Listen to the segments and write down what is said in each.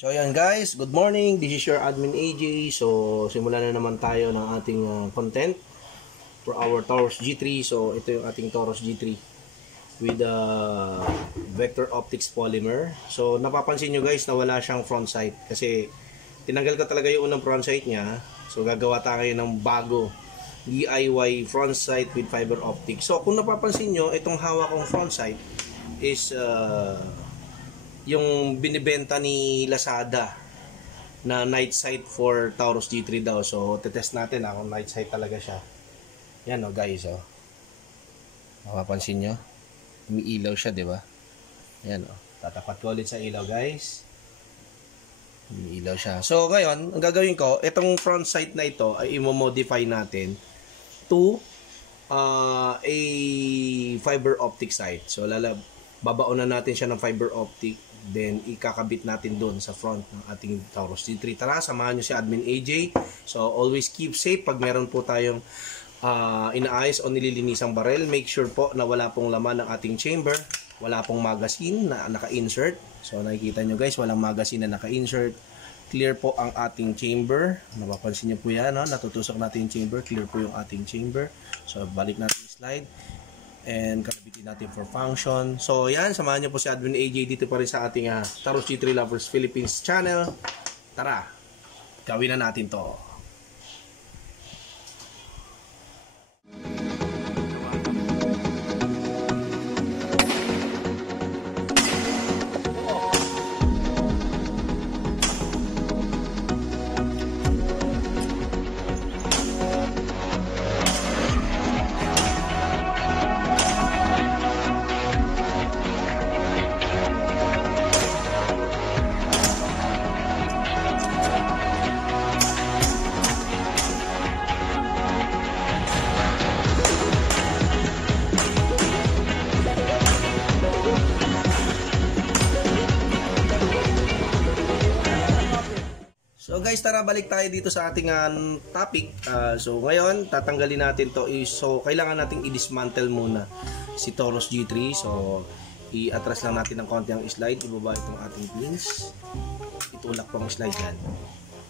So ayan guys, good morning. This is your admin AJ. So simulan na naman tayo ng ating content for our Taurus G3. So ito yung ating Taurus G3 with the Vector Optics Polymer. So napapansin nyo guys na wala siyang front sight kasi tinanggal ko talaga yung unang front sight niya. So gagawa tayo ng bago DIY front sight with fiber optic. So kung napapansin nyo, itong hawak kong front sight is yung binibenta ni Lazada na night sight for Taurus G3 daw. So tetest natin kung night sight talaga siya. Yan guys mapapansin nyo, umiilaw siya, di ba? Yan tatapat ko ulit sa ilaw guys. Umiilaw siya. So ngayon, ang gagawin ko, itong front sight na ito ay i-modify natin to a fiber optic sight. So babaon na natin siya ng fiber optic, then ikakabit natin doon sa front ng ating Taurus G3. Tara, samahan nyo si Admin AJ. So always keep safe pag meron po tayong inaayos o nililinisang barrel. Make sure po na wala pong laman ng ating chamber, wala pong magazine na naka-insert. So nakikita nyo guys, walang magazine na naka-insert. Clear po ang ating chamber. Napapansin nyo po yan, natutusok natin yung chamber. Clear po yung ating chamber. So balik natin yung slide and kakabitin natin for function. So yan, samahan nyo po si Admin AJ dito pa rin sa ating Taurus G3 Lovers Philippines channel. Tara, gawin na natin to. So guys, tara balik tayo dito sa ating topic. So ngayon, tatanggalin natin to. So kailangan nating i-dismantle muna si Taurus G3. So i-atras lang natin ng konti ang slide. Ibaba itong ating pins. Itulak po ang slide yan.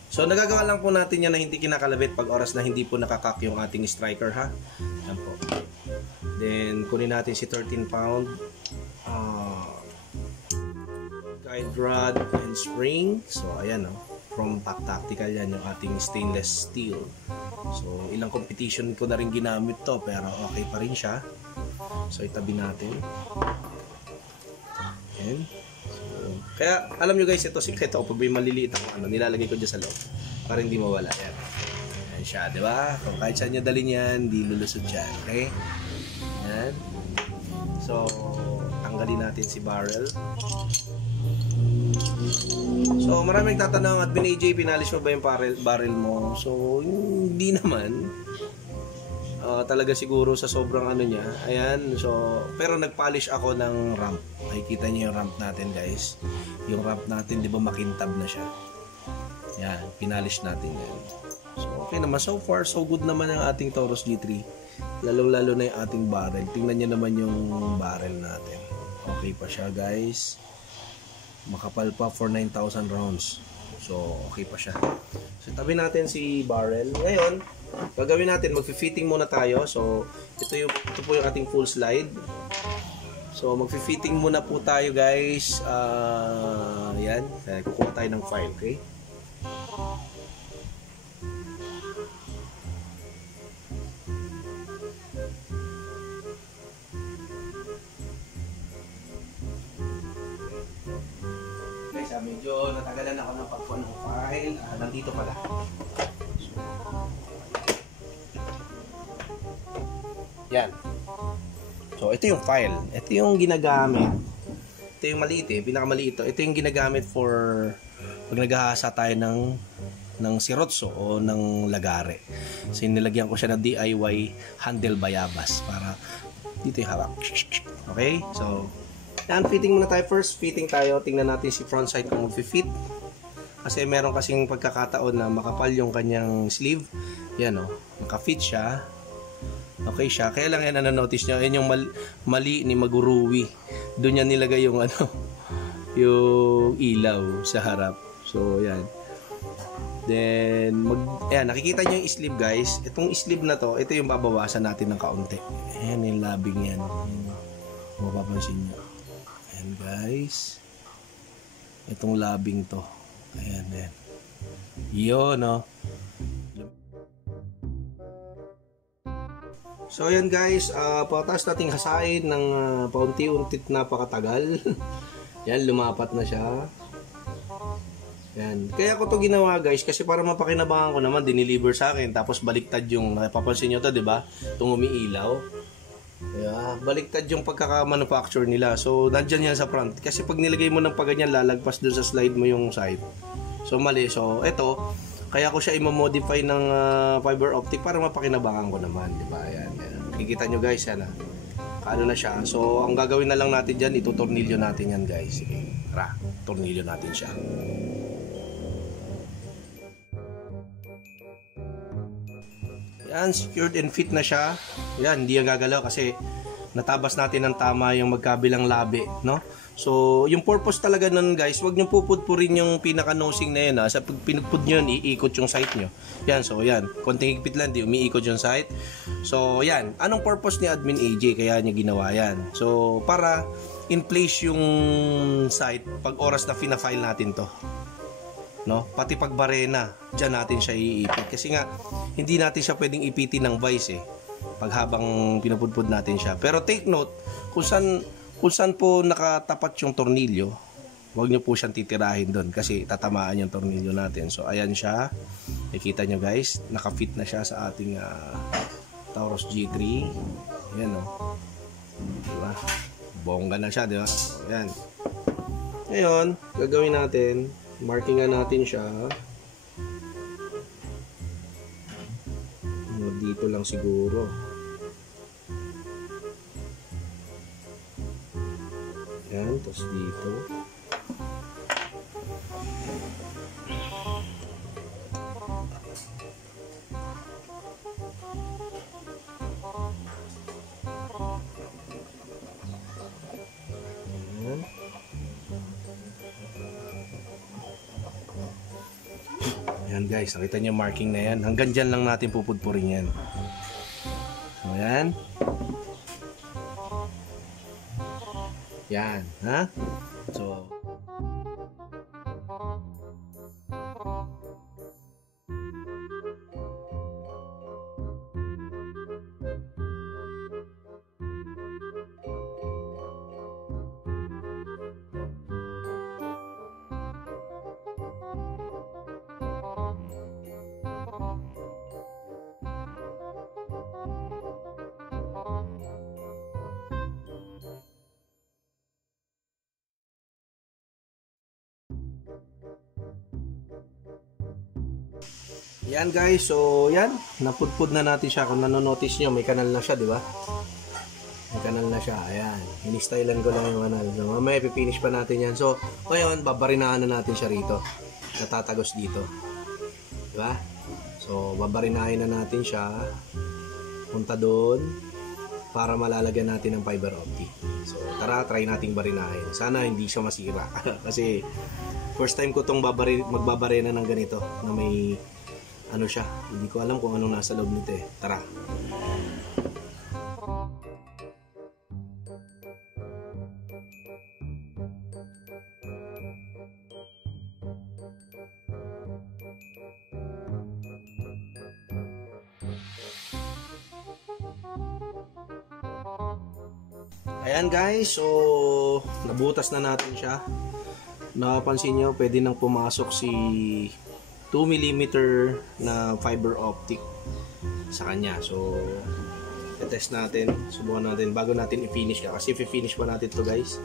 So nagagawa lang po natin yan na hindi kinakalabit pag oras na hindi po nakakak yung ating striker ha. Yan po. Then kunin natin si 13 pound guide rod and spring. So ayan from Pack Tactical yan yung ating stainless steel. So ilang competition ko na rin ginamit to pero okay pa rin siya. So itabi natin. Ayan. So, kaya alam nyo guys, ito sikreto pag may maliliit ako nilalagay ko dyan sa loob para hindi mawala. Ayan. Ayan siya, di ba? Kung kahit saan nyo dalhin yan, di lulusot dyan. Okay? Ayan. So tanggalin natin si barrel. So maraming tatanong, Admin AJ, pinalis mo ba yung barrel mo? So hindi naman. Talaga siguro sa sobrang niya. Ayan, so pero nagpolish ako ng ramp. Makikita niyo yung ramp natin guys. Yung ramp natin, di ba makintab na siya. Yan, pinalis natin yan. So okay naman, so far so good naman ang ating Taurus G3. Lalong-lalo na yung ating barrel. Tingnan niyo naman yung barrel natin. Okay pa siya guys. Makapal pa for 9,000 rounds. So okay pa siya. So tabi natin si barrel. Ngayon, gagawin natin, magfi-fitting muna tayo. So ito po yung ating full slide. So magfi-fitting muna po tayo guys. Yan, kukuha tayo ng file, okay? Medyo natagalan ako ng pagkuha ng file. Nandito pala. Yan. So ito yung file. Ito yung ginagamit. Ito yung maliit pinakamaliit ito. Ito yung ginagamit for pag naghahasa tayo ng sirotso o ng lagare. So nilagyan ko siya ng DIY handle bayabas para dito yung hawak. Okay? So yan, fitting muna tayo first. Fitting tayo. Tingnan natin si front side kung mag-fit. Kasi meron kasing pagkakataon na makapal yung kanyang sleeve. Yan naka-fit siya. Okay siya. Kaya lang yan na-notice nyo. Yan yung mali ni Maguruwi. Doon yan nilagay yung yung ilaw sa harap. So, yan. Then, ayan, nakikita nyo yung sleeve guys. Itong sleeve na to, ito yung babawasan natin ng kaunti. Ayan yung labing yan. Mapapansin nyo. Ayan guys. Itong labing to. Ayan, ayan. Yun, no? So, ayan guys. Pagkatapos nating hasain ng paunti-untit napakatagal. Yan, lumapat na siya. Yan. Kaya ko to ginawa guys kasi para mapakinabangan ko naman, diniliver sa akin. Tapos baliktad yung, napapansin nyo to, diba? Itong umiilaw. Kaya, baliktad yung pagkaka-manufacture nila. So, nandyan yan sa front. Kasi pag nilagay mo ng paganyan, lalagpas dun sa slide mo yung side. So, mali. So, eto, kaya ko siya i-modify ng fiber optic para mapakinabangan ko naman. Diba? Yan, yan. Kikita nyo guys, yan ha. Kaano na siya. So, ang gagawin na lang natin dyan, itutornilyo natin yan guys. Sige, tara, tornilyo natin siya. Yan, secured and fit na siya. Yan, hindi yan gagalaw kasi natabas natin ng tama yung magkabilang labi, no? So, yung purpose talaga nun guys, wag nyo pupudpurin yung pinaka-nosing na yun, ha? Sa pag pinupud nyo yun, iikot yung sight nyo. Yan, so yan. Konting higpit lang, di umiikot yung sight. So, yan. Anong purpose ni Admin AJ kaya niya ginawa yan? So, para in place yung sight pag oras na fina-file natin to. No? Pati pag barena, dyan natin siya iipit. Kasi nga, hindi natin siya pwedeng ipitin ng vice pag habang pinupudpud natin siya. Pero take note, kung saan po nakatapat yung tornilyo, huwag nyo po siyang titirahin doon kasi tatamaan yung tornilyo natin. So, ayan siya. Nakikita nyo guys, nakafit na siya sa ating Taurus G3. Ayan o. Diba? Bongga na siya, diba? Ayan. Ngayon, gagawin natin, markingan natin siya. Dito lang siguro. Yan, tapos dito. Yan. Ayan guys, nakita niyo marking na yan. Hanggang dyan lang natin pupudpurin yan. So, ayan. Yan, ha? So, yan guys, so yan, napudpud na natin siya. Kung nanonotice nyo, may kanal na siya, di ba? May kanal na siya, ayan. Ini-stylean ko lang yung kanal. So, mamaya pipinish pa natin yan. So, ngayon, babarinahan na natin siya rito. Natatagos dito. Di ba? So, babarinahin na natin siya. Punta doon para malalagyan natin ng fiber optic. So, tara, try nating barinahin. Sana hindi siya masira. Kasi, first time ko itong magbabarena ng ganito na may ano siya, hindi ko alam kung anong nasa loob nito Tara. Ayan guys, so nabutas na natin siya. Napansin nyo, pwede nang pumasok si 2mm na fiber optic sa kanya. So, i-test natin, subukan natin bago natin i-finish ka. Kasi i-finish pa natin to guys.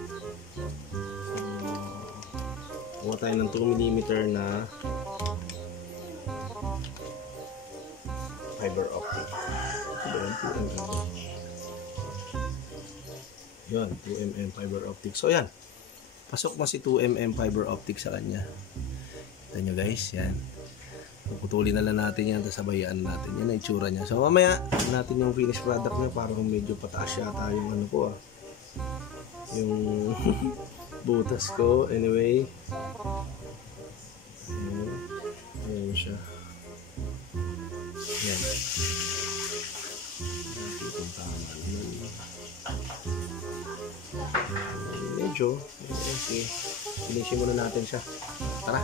Kuha tayo ng 2mm na fiber optic. Yun, 2mm fiber optic. So, yan. Pasok na si 2mm fiber optic sa kanya. Kita nyo guys, yan. Puputulin na lang natin yan, tapos sabayaan natin. Yan ang itsura niya. So mamaya, natin yung finished product niya. Parang medyo pataas yata yung ano ko yung butas ko. Anyway. siya. Yan. Medyo. Okay. Finish muna natin siya. Tara.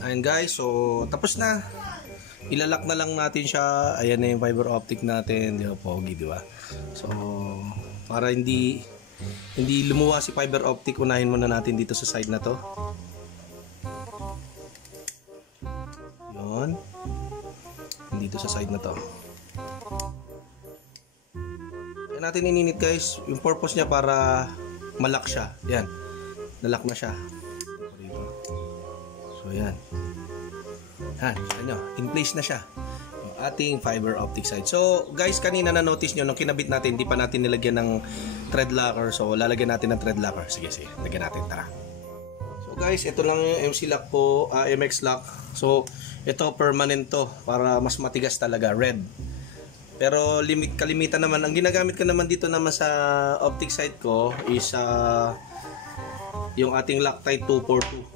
Ayan guys, so tapos na. Ilalak na lang natin siya. Ayan na yung fiber optic natin. Di ba, pogi, di ba? So, para hindi lumuwa si fiber optic, unahin muna natin dito sa side na to. Yun. Dito sa side na to. Ayan natin ininit guys. Yung purpose niya para malak siya. Ayan. Nalak na siya. So, ayan. Ano, in place na siya yung ating fiber optic side. So guys, kanina na notice nyo nung kinabit natin, hindi pa natin nilagyan ng thread locker, so lalagyan natin ng thread locker. Sige, lagyan natin, tara. So guys, ito lang yung MC lock po, MX lock. So ito permanent to para mas matigas talaga, red. Pero kalimitan naman, ang ginagamit ko naman dito naman sa optic side ko is yung ating Loctite 242.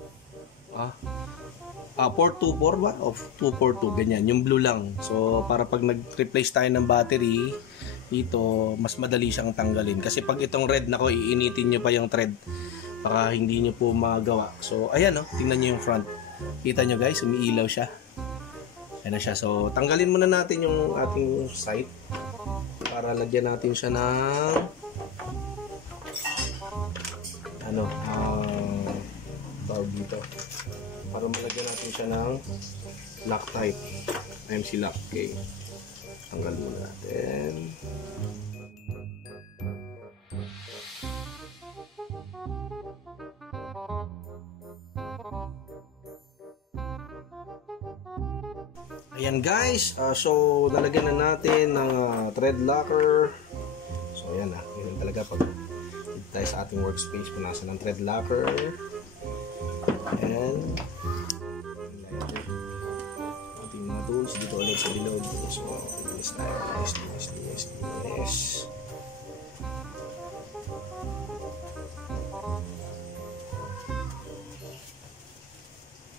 424 ba? O 242, ganyan. Yung blue lang. So, para pag nag-replace tayo ng battery, dito, mas madali siyang tanggalin. Kasi pag itong red, nako, iinitin nyo pa yung thread. Baka hindi nyo po magawa. So, ayan, tingnan nyo yung front. Kita nyo guys, umiilaw siya. Ayan na siya. So, tanggalin muna natin yung ating sight. Para lagyan natin siya ng tawag dito. Para malagyan natin siya ng Loctite MC lock. Okay. Tanggal muna natin. Ayan guys. So, lalagyan na natin ng thread locker. So, ayan na. Ganyan talaga pag tayo sa ating workspace. Punasan ng thread locker. And ating mga tools dito ulit sa bilog. So, linis tayo. Linis.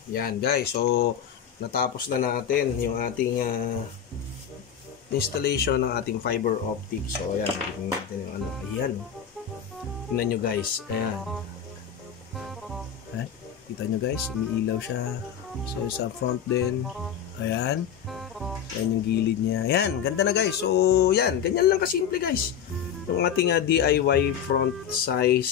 Yan guys. So, natapos na natin yung ating installation ng ating fiber optic. So, ayan. Tingnan natin yung ano. Ayan. Tingnan nyo guys. Ayan. Kita nyo guys, umiilaw siya. So sa front din, ayan. Ayan yung gilid niya. Ayan, ganda na guys. So yan, ganyan lang kasimple guys. Yung ating DIY front sight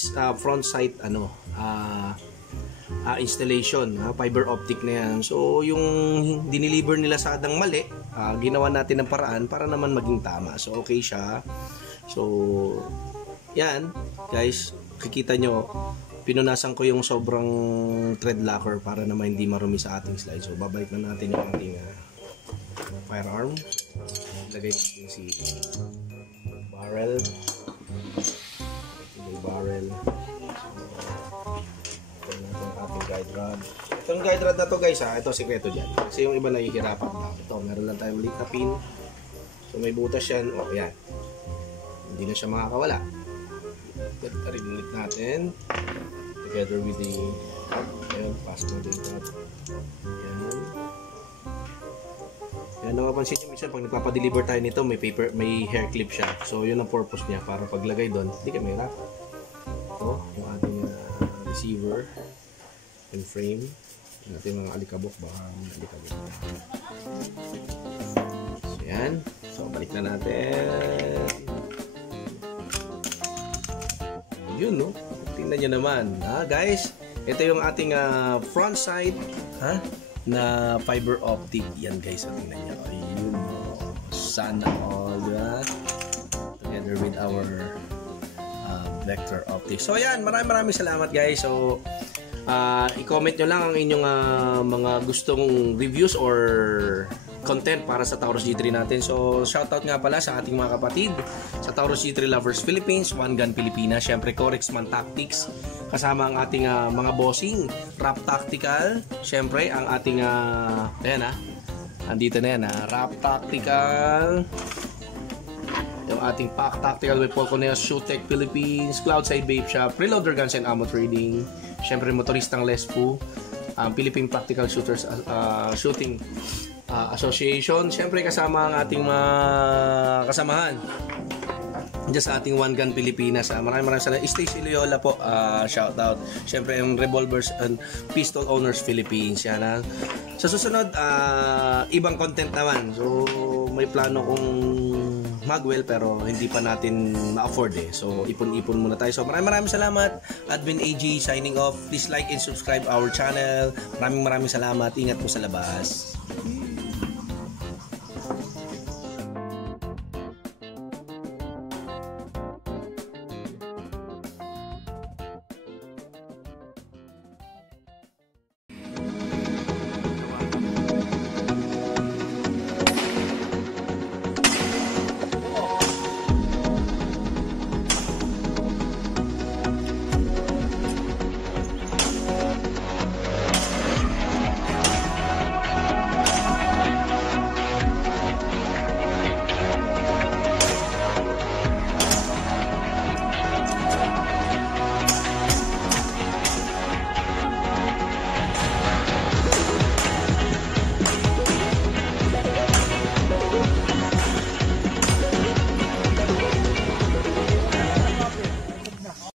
installation, fiber optic na yan. So yung dineliver nila sa adang mali, ginawa natin ng paraan para naman maging tama. So okay siya. So yan guys, kikita nyo, pinunasan ko yung sobrang thread locker para naman hindi marumi sa ating slide. So, babalik na natin yung ating firearm. Lagay natin si barrel. Yung barrel. So, ito natin ang ating guide rod. Itong guide rod na to guys, ito sikreto dyan. Kasi yung iba nahihirapan lang. Ito, meron lang tayong maliit na pin. So, may butas yan. O, yan. Hindi na siya makakawala. Rinlit natin together with the pass mo din ito. Yan napapansin nyo minsan pag nagpapadeliver tayo nito may hair clip siya, so yun ang purpose niya para paglagay doon hindi ka mahirap. Ito yung ating receiver and frame. Yung ating mga alikabok, baka may alikabok. So yan, so balik na natin. Yun, no? Tingnan nyo naman. Guys, ito yung ating front side na fiber optic. Yan guys, tingnan nyo. Ayun, no? Sana all that together with our vector optic. So, yan. Maraming salamat guys. So, i-comment nyo lang ang inyong mga gustong reviews or content para sa Taurus G3 natin. So, shoutout nga pala sa ating mga kapatid sa Taurus G3 Lovers Philippines, One Gun Pilipinas, syempre Corexman Tactics, kasama ang ating mga bossing, Rap Tactical, syempre ang ating ayan andito na yan Rap Tactical, yung ating Pack Tactical with Polconeos, Shootech Philippines, Cloudside Vape Shop, Reloader Guns and Ammo Trading, syempre motoristang Lespo, Philippine Practical Shooters Shooting Association, syempre kasama ang ating mga kasamahan dyan sa ating One Gun Pilipinas. Maraming salamat. Stacy Loyola po, shout out. Syempre ang Revolvers and Pistol Owners Philippines. Yan, sa susunod, ibang content naman. So may plano kong magwell pero hindi pa natin ma-afford eh. So ipon-ipon muna tayo. So maraming salamat. Admin AG signing off. Please like and subscribe our channel. Maraming salamat. Ingat po sa labas.